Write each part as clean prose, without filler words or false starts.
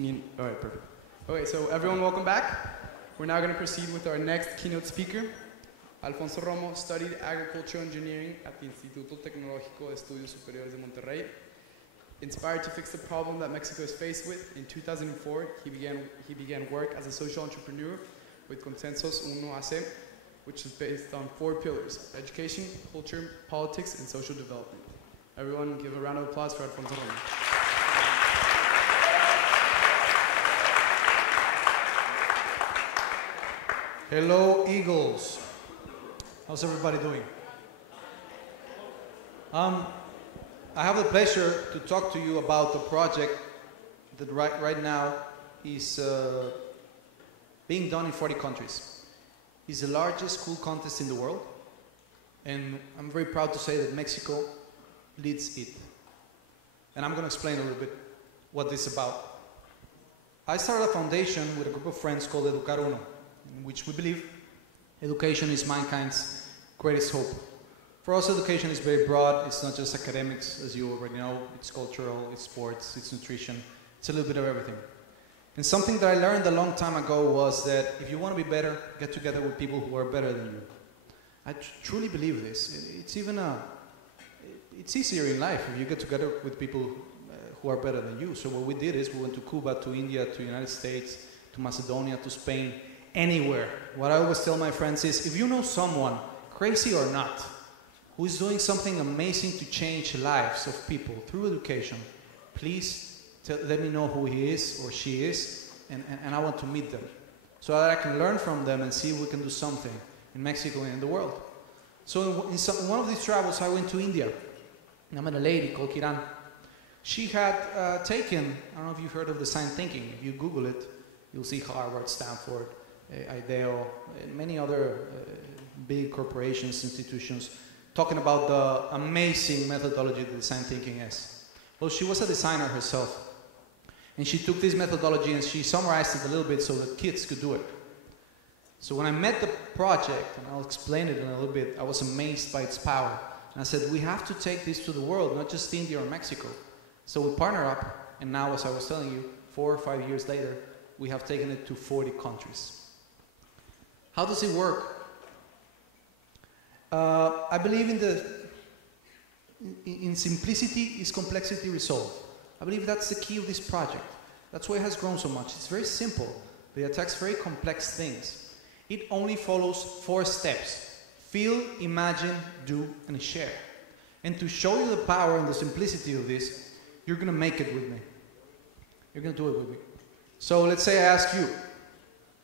All right, perfect. Okay, so everyone, welcome back. We're now going to proceed with our next keynote speaker. Alfonso Romo studied agricultural engineering at the Instituto Tecnológico de Estudios Superiores de Monterrey. Inspired to fix the problem that Mexico is faced with, in 2004, he began work as a social entrepreneur with Consensos 1AC, which is based on 4 pillars: education, culture, politics, and social development. Everyone give a round of applause for Alfonso Romo. Hello, Eagles. How's everybody doing? I have the pleasure to talk to you about the project that right now is being done in 40 countries. It's the largest school contest in the world, and I'm very proud to say that Mexico leads it. And I'm going to explain a little bit what this is about. I started a foundation with a group of friends called Educar Uno, in which we believe education is mankind's greatest hope. For us, education is very broad. It's not just academics, as you already know. It's cultural, it's sports, it's nutrition. It's a little bit of everything. And something that I learned a long time ago was that if you want to be better, get together with people who are better than you. I truly believe this. It's easier in life if you get together with people who are better than you. So what we did is we went to Cuba, to India, to the United States, to Macedonia, to Spain, anywhere. What I always tell my friends is, if you know someone, crazy or not, who is doing something amazing to change lives of people through education, please let me know who he is or she is, and I want to meet them so that I can learn from them and see if we can do something in Mexico and in the world. So in one of these travels, I went to India, and I met a lady called Kiran. She had taken, I don't know if you've heard of design thinking. If you Google it, you'll see Harvard, Stanford, IDEO, and many other big corporations, institutions, talking about the amazing methodology that design thinking is. Well, she was a designer herself, and she took this methodology and she summarized it a little bit so that kids could do it. So when I met the project, and I'll explain it in a little bit, I was amazed by its power. And I said, we have to take this to the world, not just India or Mexico. So we partner up, and now, as I was telling you, 4 or 5 years later, we have taken it to 40 countries. How does it work? I believe in simplicity is complexity resolved. I believe that's the key of this project. That's why it has grown so much. It's very simple, but it attacks very complex things. It only follows 4 steps: feel, imagine, do, and share. And to show you the power and the simplicity of this, you're going to make it with me. You're going to do it with me. So let's say I ask you,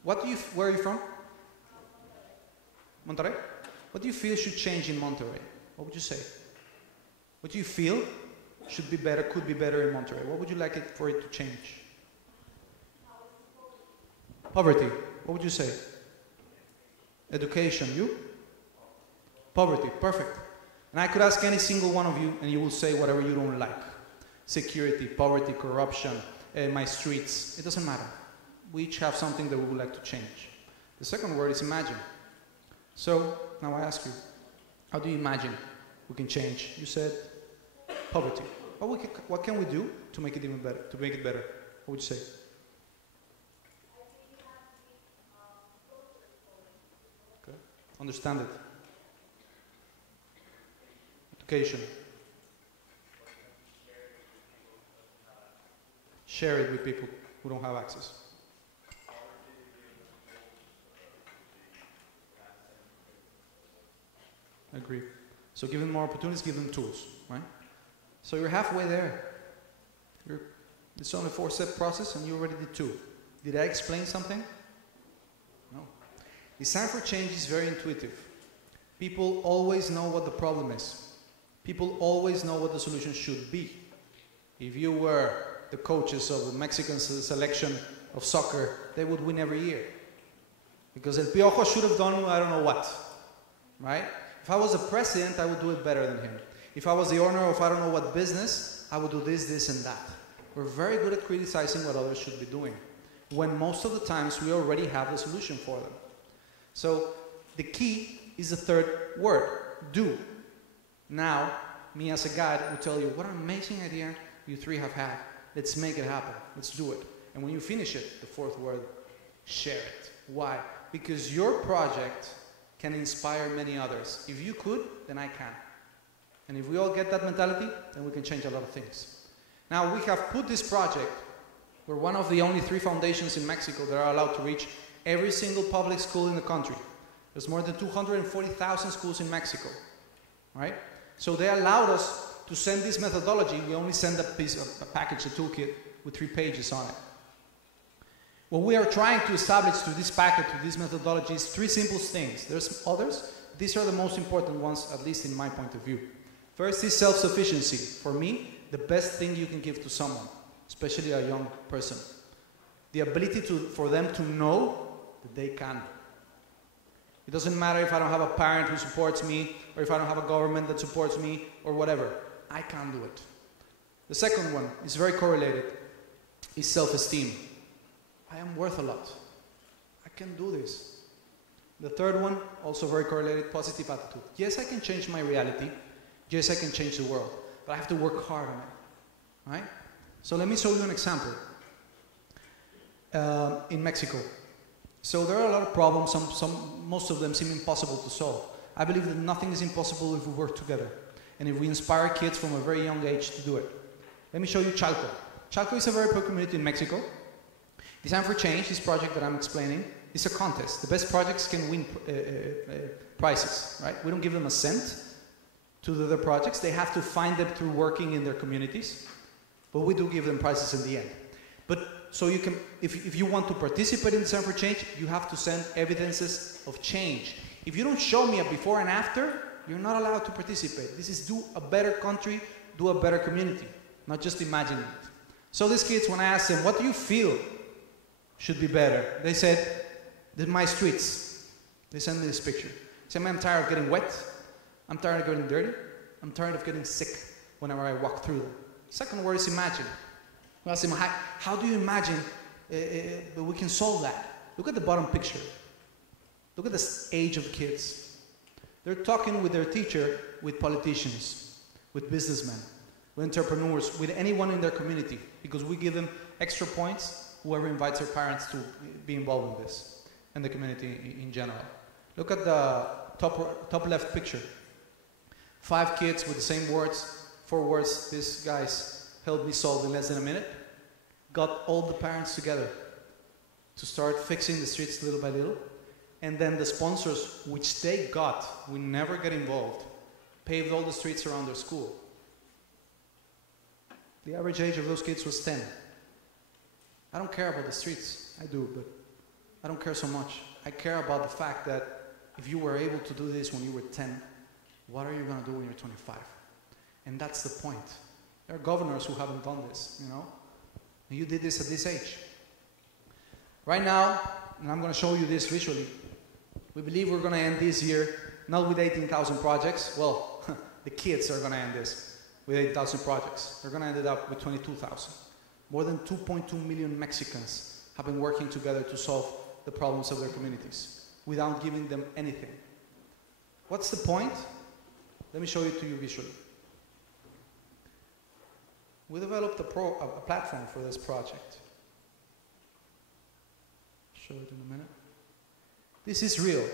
where are you from? Monterrey? What do you feel should change in Monterrey? What would you say? What do you feel should be better, could be better in Monterrey? What would you like it for it to change? Poverty. What would you say? Education. You? Poverty. Perfect. And I could ask any single one of you, and you will say whatever you don't like. Security, poverty, corruption, my streets. It doesn't matter. We each have something that we would like to change. The second word is imagine. So now I ask you, how do you imagine we can change? You said poverty. What can we do to make it even better? To make it better? What would you say? Okay. Understand it. Education. Share it with people who don't have access. I agree. So give them more opportunities, give them tools, right? So you're halfway there. It's only a 4-step process and you already did 2. Did I explain something? No. Design for change is very intuitive. People always know what the problem is. People always know what the solution should be. If you were the coaches of the Mexican selection of soccer, they would win every year. Because El Piojo should have done I don't know what, right? If I was the president, I would do it better than him. If I was the owner of I don't know what business, I would do this, this, and that. We're very good at criticizing what others should be doing, when most of the times we already have the solution for them. So the key is the 3rd word, do. Now, me as a guide will tell you, what an amazing idea you 3 have had. Let's make it happen. Let's do it. And when you finish it, the fourth word, share it. Why? Because your project can inspire many others. If you could, then I can. And if we all get that mentality, then we can change a lot of things. Now, we have put this project, we're one of the only 3 foundations in Mexico that are allowed to reach every single public school in the country. There's more than 240,000 schools in Mexico, right? So they allowed us to send this methodology. We only send a package, a toolkit with 3 pages on it. What we are trying to establish through this package, through this methodology, is 3 simple things. There's others. These are the most important ones, at least in my point of view. First is self-sufficiency. For me, the best thing you can give to someone, especially a young person. The ability for them to know that they can. It doesn't matter if I don't have a parent who supports me, or if I don't have a government that supports me, or whatever. I can do it. The second one is very correlated, is self-esteem. I am worth a lot. I can do this. The third one, also very correlated, positive attitude. Yes, I can change my reality. Yes, I can change the world. But I have to work hard on it. Right? So let me show you an example. In Mexico. So there are a lot of problems. Most of them seem impossible to solve. I believe that nothing is impossible if we work together. And if we inspire kids from a very young age to do it. Let me show you Chalco. Chalco is a very poor community in Mexico. Design for Change, this project that I'm explaining, is a contest. The best projects can win prizes, right? We don't give them a cent to the other projects. They have to find them through working in their communities. But we do give them prizes in the end. But so you can, if you want to participate in Design for Change, you have to send evidences of change. If you don't show me a before and after, you're not allowed to participate. This is do a better country, do a better community, not just imagining it. So these kids, when I asked them, what do you feel should be better? They said, my streets. They sent me this picture. They said, I'm tired of getting wet. I'm tired of getting dirty. I'm tired of getting sick whenever I walk through them. Second word is imagine. I asked them, how do you imagine that we can solve that? Look at the bottom picture. Look at the age of kids. They're talking with their teacher, with politicians, with businessmen, with entrepreneurs, with anyone in their community, because we give them extra points, whoever invites their parents to be involved in this, and the community in general. Look at the top left picture. 5 kids with the same words, 4 words, these guys helped me solve in less than a minute. Got all the parents together to start fixing the streets little by little. And then the sponsors, which they got, we never get involved, paved all the streets around their school. The average age of those kids was 10. I don't care about the streets. I do, but I don't care so much. I care about the fact that if you were able to do this when you were 10, what are you going to do when you're 25? And that's the point. There are governors who haven't done this, you know? And you did this at this age. Right now, and I'm going to show you this visually, we believe we're going to end this year not with 18,000 projects. Well, the kids are going to end this with 8,000 projects. They're going to end it up with 22,000. More than 2.2 million Mexicans have been working together to solve the problems of their communities without giving them anything. What's the point? Let me show it to you visually. We developed a platform for this project. Show it in a minute. This is real.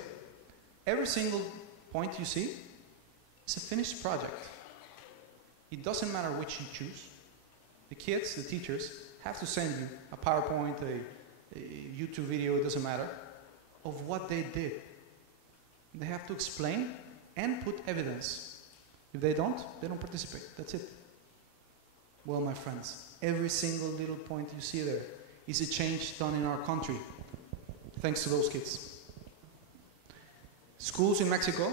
Every single point you see is a finished project. It doesn't matter which you choose. The kids, the teachers, have to send you a PowerPoint, a YouTube video, it doesn't matter, of what they did. They have to explain and put evidence. If they don't participate. That's it. Well, my friends, every single little point you see there is a change done in our country, thanks to those kids. Schools in Mexico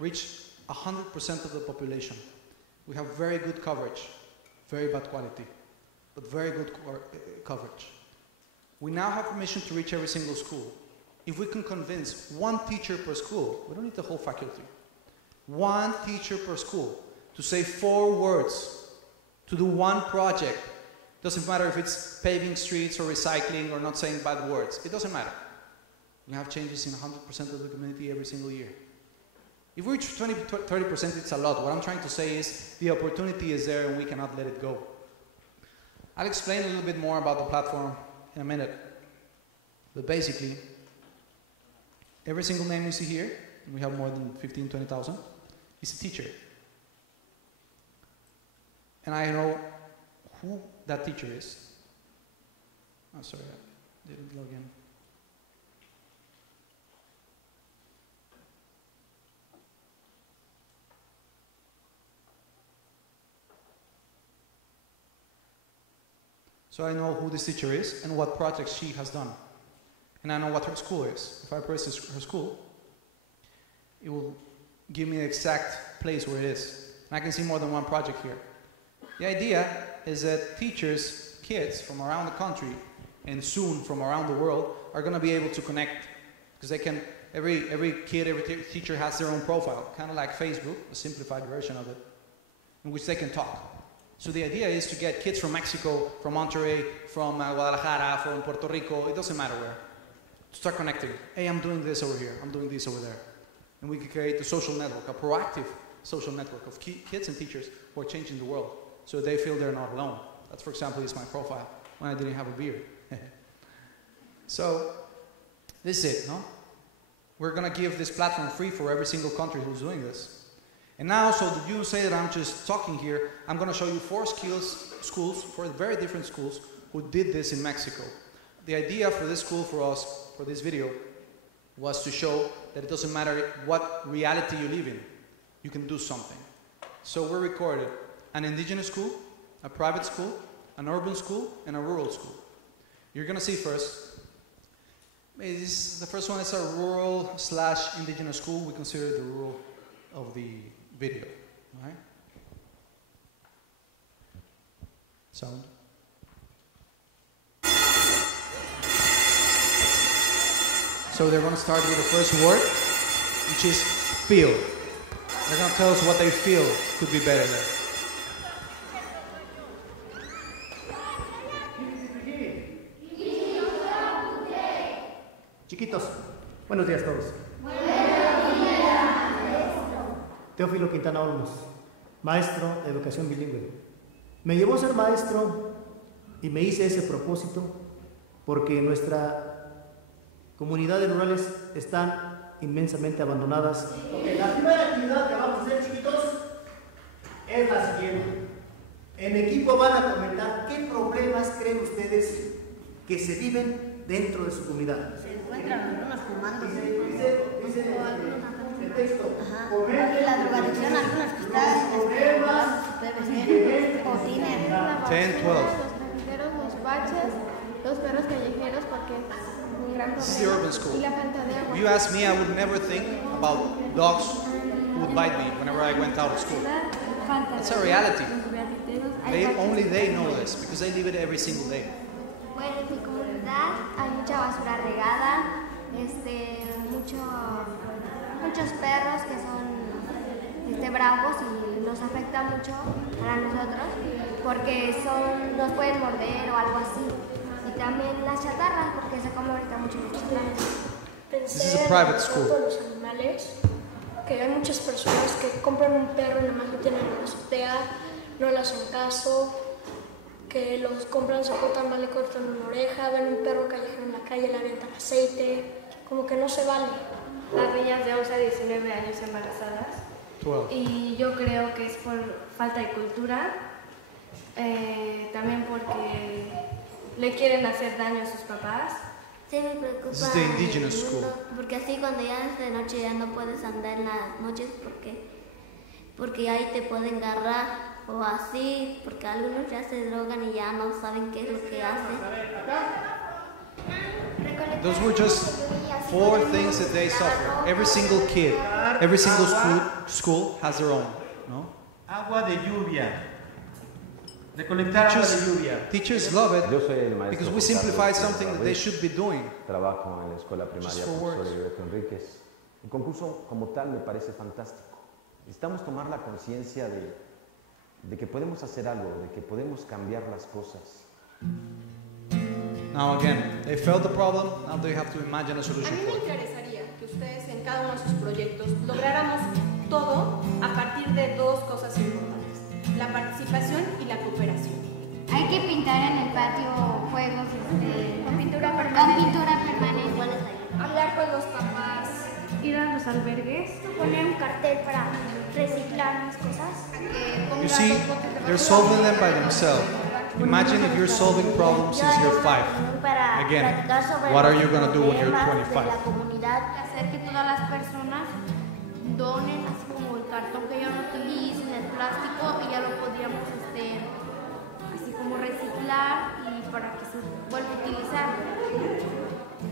reach 100% of the population. We have very good coverage, very bad quality, but very good coverage. We now have permission to reach every single school. If we can convince 1 teacher per school, we don't need the whole faculty, 1 teacher per school to say 4 words, to do 1 project. Doesn't matter if it's paving streets or recycling or not saying bad words. It doesn't matter. We have changes in 100% of the community every single year. If we reach 20-30%, it's a lot. What I'm trying to say is the opportunity is there and we cannot let it go. I'll explain a little bit more about the platform in a minute. But basically, every single name you see here, and we have more than 15, 20,000, is a teacher. And I know who that teacher is. Oh, sorry, I didn't log in. So I know who this teacher is and what projects she has done. And I know what her school is. If I press her school, it will give me the exact place where it is. And I can see more than one project here. The idea is that teachers, kids from around the country, and soon from around the world, are going to be able to connect. Because they can, every kid, every teacher has their own profile, kind of like Facebook, a simplified version of it, in which they can talk. So the idea is to get kids from Mexico, from Monterrey, from Guadalajara, from Puerto Rico, it doesn't matter where, to start connecting. Hey, I'm doing this over here, I'm doing this over there. And we can create a social network, a proactive social network of kids and teachers who are changing the world, so they feel they're not alone. That, for example, is my profile when I didn't have a beard. So, this is it, no? We're gonna give this platform free for every single country who's doing this. And now, so that you don't say that I'm just talking here, I'm going to show you 4 schools, 4 very different schools, who did this in Mexico. The idea for this school, for us, for this video, was to show that it doesn't matter what reality you live in, you can do something. So we recorded an indigenous school, a private school, an urban school, and a rural school. You're going to see first, the first one is a rural/indigenous school. We consider the rural of the video, right? Sound. So they're going to start with the first word, which is feel. They're going to tell us what they feel could be better there. Chiquitos, buenos días a todos. Teófilo Quintana Olmos, maestro de educación bilingüe. Me llevó a ser maestro y me hice ese propósito porque nuestra comunidades rurales están inmensamente abandonadas. Okay, la primera actividad que vamos a hacer, chiquitos, es la siguiente. En equipo van a comentar qué problemas creen ustedes que se viven dentro de su comunidad. Se encuentran algunos fumando. Dice el texto. La drogadicción, algunas que están o tienen 10, 12. Los callejeros, los baches, los perros callejeros, porque es un gran This is the urban problema. school. Y la falta de agua. If you ask me, I would never think about dogs who would bite me whenever I went out of school. It's a reality. Only they know this because they live it every single day. Bueno, en mi comunidad hay mucha basura regada, muchos perros que son bravos y nos afecta mucho a nosotros porque nos pueden morder o algo así. Y también las chatarras porque se come ahorita mucho los chatarras. This is a private school. Los animales, que hay muchas personas que compran un perro y nada más lo tienen en la azotea, no le hacen caso, que los compran, se cortan mal, le cortan una oreja, ven un perro callejero en la calle, le avientan aceite, como que no se vale. Las niñas de 11 a 19 años embarazadas. 12. Y yo creo que es por falta de cultura, también porque le quieren hacer daño a sus papás. Sí, me preocupa This is the indigenous el mundo, school. porque así cuando ya es de noche ya no puedes andar en las noches porque ahí te pueden agarrar o así, porque algunos ya se drogan y ya no saben qué es lo que hacen. Those were just 4 things that they suffer. Every single kid, every single school has their own, no? Agua de lluvia. Recolectar agua de lluvia. Teachers love it Yo soy el maestro because we Juan simplify Carlos something that they Ruiz. should be doing. Trabajo en la escuela primaria Just for profesor words. Heriberto Enríquez. El concurso como tal me parece fantástico. Necesitamos tomar la conciencia de que podemos hacer algo, de que podemos cambiar las cosas. Now again, they felt the problem, now they have to imagine a A solution mí for me it. interesaría que ustedes en cada uno de sus proyectos lográramos todo a partir de 2 cosas importantes, la participación y la cooperación. Hay que pintar en el patio juegos con pintura permanente. Hablar con los papás. Ir a los albergues. Poner un cartel para reciclar las cosas. You see, they're solving them by themselves. Imagine if you're solving problems since you're 5. Again, what are you going to do when you're 25? Hacer que todas las personas donen así como el cartón que ya no utilicen, el plástico, y ya lo podríamos así como reciclar y para que se vuelva a utilizar.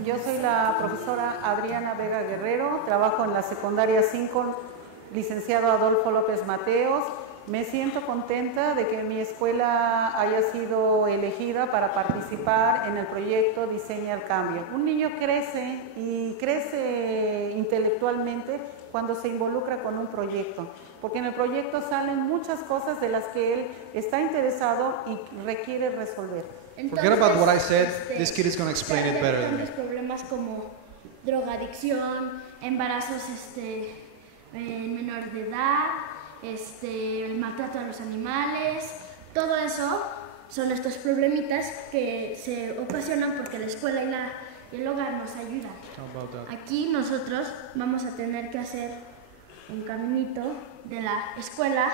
Yo soy la profesora Adriana Vega Guerrero, trabajo en la secundaria 5, licenciado Adolfo López Mateos. Me siento contenta de que mi escuela haya sido elegida para participar en el proyecto Diseña el Cambio. Un niño crece y crece intelectualmente cuando se involucra con un proyecto, porque en el proyecto salen muchas cosas de las que él está interesado y requiere resolver. Forget about what I said, this kid is going to explain it better than me. Problemas como drogadicción, embarazos menores de edad, el maltrato a los animales, todo eso son estos problemitas que se ocasionan porque la escuela y el hogar nos ayudan. Aquí nosotros vamos a tener que hacer un caminito de la escuela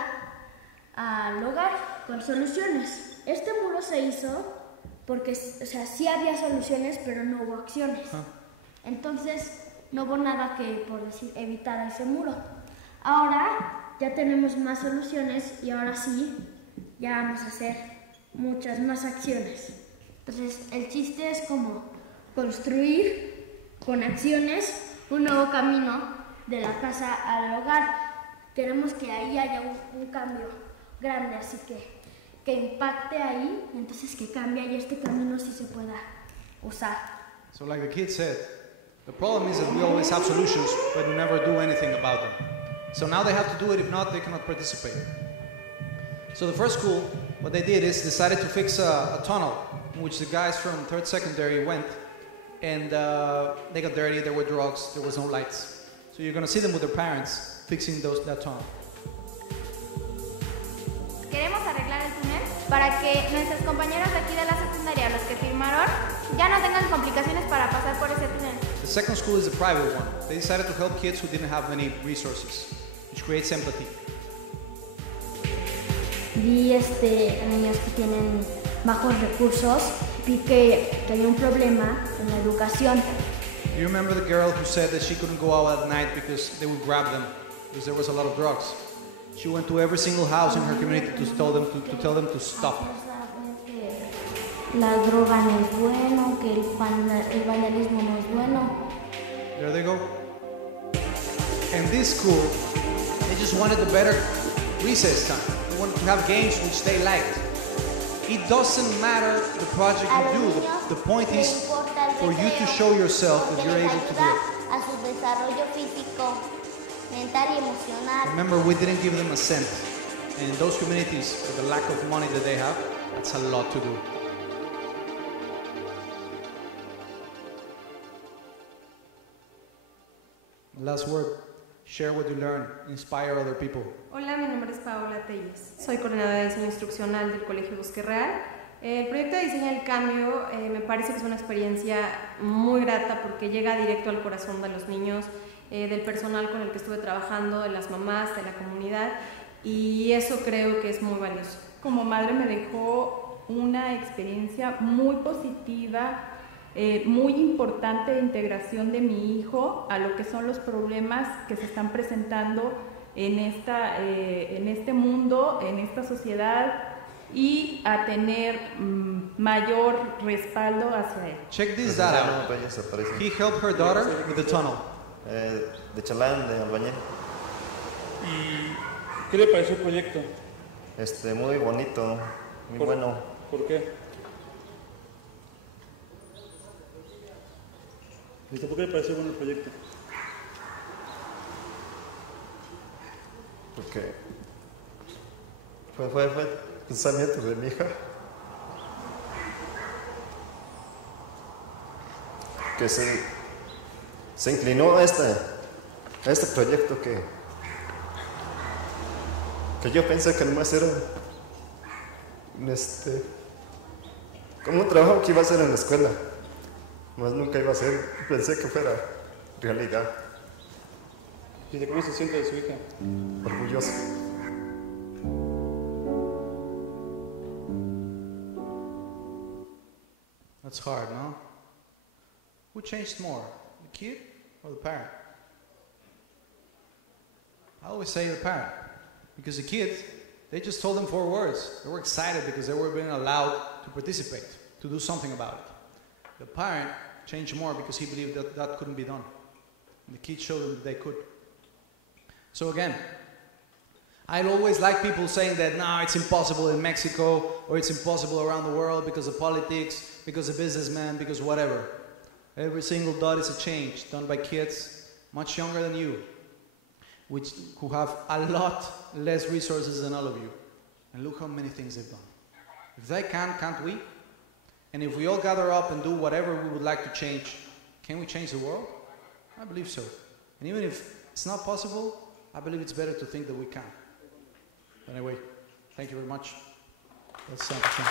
al hogar con soluciones. Este muro se hizo porque, o sea, sí había soluciones, pero no hubo acciones. Entonces, no hubo nada que, por decir, evitar ese muro. Ahora ya tenemos más soluciones y ahora sí, ya vamos a hacer muchas más acciones. Entonces, el chiste es como construir con acciones un nuevo camino de la casa al hogar. Queremos que ahí haya un cambio grande, así que impacte ahí, entonces que cambie y este camino sí se pueda usar. So like the kid said, the problem is that we always have solutions, but we never do anything about them. So now they have to do it, if not, they cannot participate. So the first school, what they did is decided to fix a tunnel in which the guys from 3rd secondary went, and they got dirty, there were drugs, there was no lights. So you're going to see them with their parents fixing that tunnel. Queremos arreglar el túnel para que nuestros compañeros de aquí de la secundaria, los que firmaron, ya no tengan complicaciones para pasar por ese túnel. The second school is a private one. They decided to help kids who didn't have many resources, which creates empathy. Vi niños que tienen bajos recursos, vi que hay un problema en la educación. Do you remember the girl who said that she couldn't go out at night because they would grab them because there was a lot of drugs? She went to every single house in her community to tell them to stop. La droga no es bueno, que el vandalismo no es bueno. There they go. And this school, they just wanted a better recess time. They wanted to have games which they liked. It doesn't matter the project you do. The point is for you to show yourself that you're able to do it. A su desarrollo físico, mental y emocional. Remember, we didn't give them a cent. And in those communities, with the lack of money that they have, that's a lot to do. Last word. Share what you learn. Inspire other people. Hola, mi nombre es Paola Telles. Soy coordinadora de diseño instruccional del Colegio Bosque Real. El proyecto de Diseña el Cambio me parece que es una experiencia muy grata porque llega directo al corazón de los niños, del personal con el que estuve trabajando, de las mamás, de la comunidad, y eso creo que es muy valioso. Como madre me dejó una experiencia muy positiva, muy importante de integración de mi hijo a lo que son los problemas que se están presentando en este mundo, en esta sociedad, y a tener mayor respaldo hacia él. Check this data. He helped her daughter with the tunnel. De chalán, de albañil. ¿Y qué le pareció el proyecto? Muy bonito, muy bueno. ¿Por qué? ¿Por qué le pareció bueno el proyecto? Porque fue pensamiento de mi hija. Que se inclinó a este proyecto que yo pensé que nomás era como un trabajo que iba a hacer en la escuela, más nunca iba a ser, pensé que fuera realidad. ¿Desde cómo se siente de su hija? Orgulloso. That's hard, no? Who changed more, the kid or the parent? I always say the parent, because the kids, they just told them 4 words. They were excited because they were being allowed to participate, to do something about it. The parent changed more because he believed that that couldn't be done. And the kids showed them that they could. So again, I'd always like people saying that, no, it's impossible in Mexico, or it's impossible around the world because of politics, because of businessmen, because whatever. Every single dot is a change done by kids much younger than you, who have a lot less resources than all of you. And look how many things they've done. If they can, can't we? And if we all gather up and do whatever we would like to change, can we change the world? I believe so. And even if it's not possible, I believe it's better to think that we can. Anyway, thank you very much. That's something.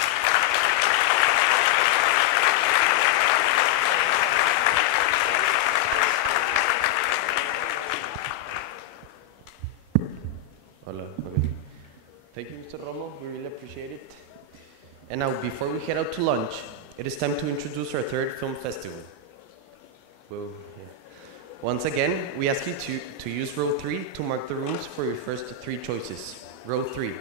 Hola, okay. Thank you, Mr. Romo. We really appreciate it. And now, before we head out to lunch, it is time to introduce our 3rd film festival. Well, yeah. Once again, we ask you to use row 3 to mark the rooms for your first 3 choices. Row 3.